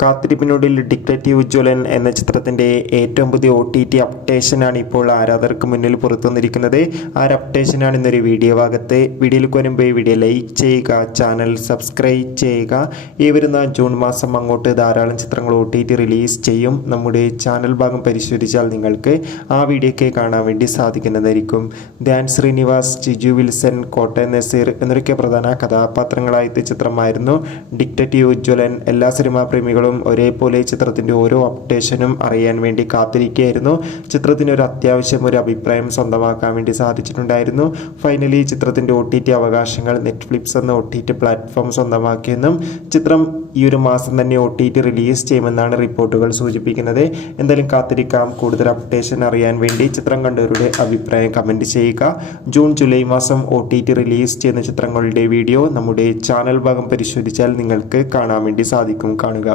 കാത്തിരിപ്പിനൊടുവിൽ detective ജ്വലൻ എന്ന ചിത്രത്തിൻ്റെ ഏറ്റവും പുതിയ OTT അപ്ഡേഷനാണ് ഇപ്പോൾ ആരാധകർക്ക് മുന്നിൽ പുറത്തുവന്നിരിക്കുന്നത്. ആ ഒരു അപ്ഡേഷനാണ് ഇന്നൊരു വീഡിയോ ഭാഗത്ത്. വീഡിയോയിലേക്ക് വരുമ്പോൾ വീഡിയോ ലൈക്ക് ചെയ്യുക, ചാനൽ സബ്സ്ക്രൈബ് ചെയ്യുക. ഈ വരുന്ന ജൂൺ മാസം അങ്ങോട്ട് ധാരാളം ചിത്രങ്ങൾ OTT റിലീസ് ചെയ്യും. നമ്മുടെ ചാനൽ ഭാഗം പരിശോധിച്ചാൽ നിങ്ങൾക്ക് ആ വീഡിയോയ്ക്ക് കാണാൻ വേണ്ടി സാധിക്കുന്നതായിരിക്കും. ധ്യാൻ ശ്രീനിവാസ്, ജിജു വിൽസൺ, കോട്ടയം നസീർ എന്നൊക്കെ പ്രധാന കഥാപാത്രങ്ങളായ ചിത്രമായിരുന്നു ഡിറ്റക്റ്റീവ് ജ്വലൻ. എല്ലാ സിനിമാ പ്രേമികളും ഒരേപോലെ ചിത്രത്തിൻ്റെ ഓരോ അപ്ഡേഷനും അറിയാൻ വേണ്ടി കാത്തിരിക്കുകയായിരുന്നു. ചിത്രത്തിന് ഒരു അത്യാവശ്യം ഒരു അഭിപ്രായം സ്വന്തമാക്കാൻ വേണ്ടി സാധിച്ചിട്ടുണ്ടായിരുന്നു. ഫൈനലി ചിത്രത്തിൻ്റെ OTT അവകാശങ്ങൾ നെറ്റ്ഫ്ലിക്സ് എന്ന OTT പ്ലാറ്റ്ഫോം സ്വന്തമാക്കിയെന്നും ചിത്രം ഈ ഒരു മാസം തന്നെ OTT റിലീസ് ചെയ്യുമെന്നാണ് റിപ്പോർട്ടുകൾ സൂചിപ്പിക്കുന്നത്. എന്തായാലും കാത്തിരിക്കാം. കൂടുതൽ അപ്ഡേഷൻ അറിയാൻ വേണ്ടി ചിത്രം കണ്ടവരുടെ അഭിപ്രായം കമൻറ്റ് ചെയ്യുക. ജൂൺ ജൂലൈ മാസം OTT റിലീസ് ചെയ്യുന്ന ചിത്രങ്ങളുടെ വീഡിയോ നമ്മുടെ ചാനൽ ഭാഗം പരിശോധിച്ചാൽ നിങ്ങൾക്ക് കാണാൻ വേണ്ടി സാധിക്കും. കാണുക.